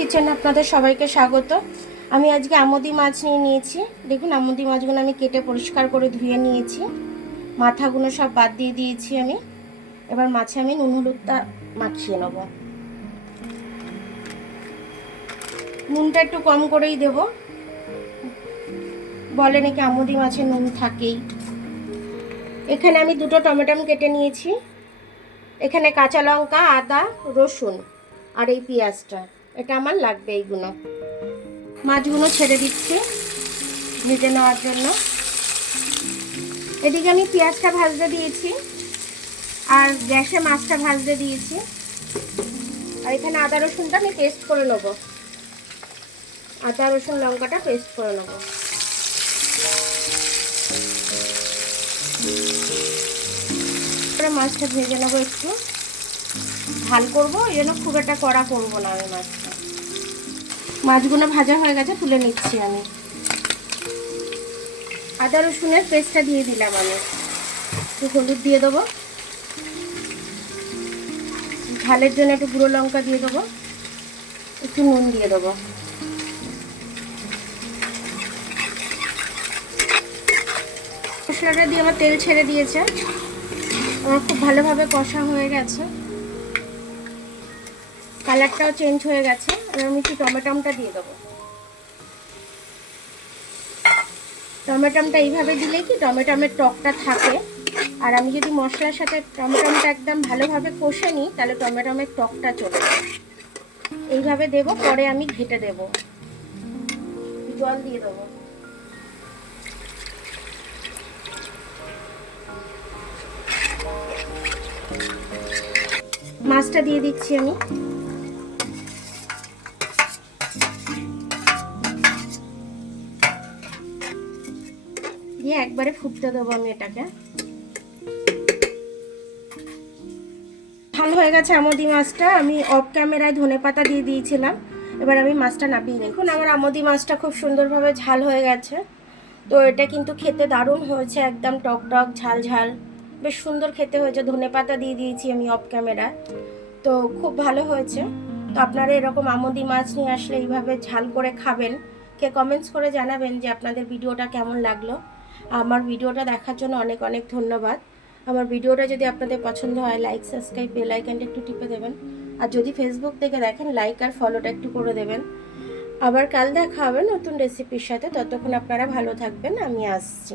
কিচেনে আপনাদের সবাইকে স্বাগত। আমি আজকে আমুদি মাছ নিয়েছি। দেখুন আমুদি মাছগুলো আমি কেটে পরিষ্কার করে ধুয়ে নিয়েছি, মাথাগুলো সব বাদ দিয়ে দিয়েছি আমি। এবার মাছে আমি নুন হলুদটা মাখিয়ে নেব। নুনটা একটু কম করেই দেব, বলে নাকি আমুদি মাছে নুন থাকেই। এখানে আমি দুটো টমেটো কেটে নিয়েছি, এখানে কাঁচা লঙ্কা, আদা, রসুন আর এই পেঁয়াজটা, এটা আমার লাগবে। এইগুলো মাছগুলো ছেড়ে দিচ্ছি ভেজে নেওয়ার জন্য। এদিকে আমি পেঁয়াজটা ভাজতে দিয়েছি আর গ্যাসে মাছটা ভাজতে দিয়েছি। আর এখানে আদা রসুনটা আমি পেস্ট করে নেব, আদা রসুন লঙ্কাটা পেস্ট করে নেব। মাছটা ভেজে নেবো, একটু ঝাল করবো, এই জন্য খুব একটা কড়া করবো না আমি। মাছগুলো ভাজা হয়ে গেছে, তুলে নিচ্ছি আমি। আদা রসুনের পেস্টটা দিয়ে দিলাম আমি, একটু হলুদ দিয়ে দেবো, ঝালের জন্য একটু গুঁড়ো লঙ্কা দিয়ে দেবো, একটু নুন দিয়ে দেবো। মশলাটা দিয়ে আমার তেল ছেড়ে দিয়েছে, আমার খুব ভালোভাবে কষা হয়ে গেছে, কালারটাও চেঞ্জ হয়ে গেছে। এবার আমি একটু টমেটোটা দিয়ে দেবো। টমেটোটা এইভাবে দিলে কি টমেটোর টকটা থাকে, আর আমি যদি মশলার সাথে টমেটোটা একদম ভালোভাবে কষে নিই তাহলে টমেটোর টকটা চলে যায়। এইভাবে দেব, পরে আমি ঘেটে দেব, জল দিয়ে দেবো। মাছটা দিয়ে দিচ্ছি আমি, দিয়ে একবারে ফুটতে দেবো আমি এটাকে। ঝাল হয়ে গেছে আমুদি মাছটা, আমি অফ ক্যামেরায় ধনেপাতা দিয়ে দিয়েছিলাম। এবার আমি মাছটা নামিয়ে নিই। এখন আমার আমুদি মাছটা খুব সুন্দরভাবে ঝাল হয়ে গেছে। তো এটা কিন্তু খেতে দারুণ হয়েছে, একদম টক টক ঝাল ঝাল, বেশ সুন্দর খেতে হয়েছে। ধনেপাতা দিয়ে দিয়েছি আমি অফ ক্যামেরায়, তো খুব ভালো হয়েছে। তো আপনারা এরকম আমুদি মাছ নিয়ে আসলে এইভাবে ঝাল করে খাবেন। কে কমেন্টস করে জানাবেন যে আপনাদের ভিডিওটা কেমন লাগলো। আমার ভিডিওটা দেখার জন্য অনেক অনেক ধন্যবাদ। আমার ভিডিওটা যদি আপনাদের পছন্দ হয়, লাইক, সাবস্ক্রাইব, বেল আইকনটা একটু টিপে দেবেন। আর যদি ফেসবুক থেকে দেখেন, লাইক আর ফলোটা একটু করে দেবেন। আবার কাল দেখা হবে নতুন রেসিপির সাথে। ততক্ষণ আপনারা ভালো থাকবেন, আমি আসছি।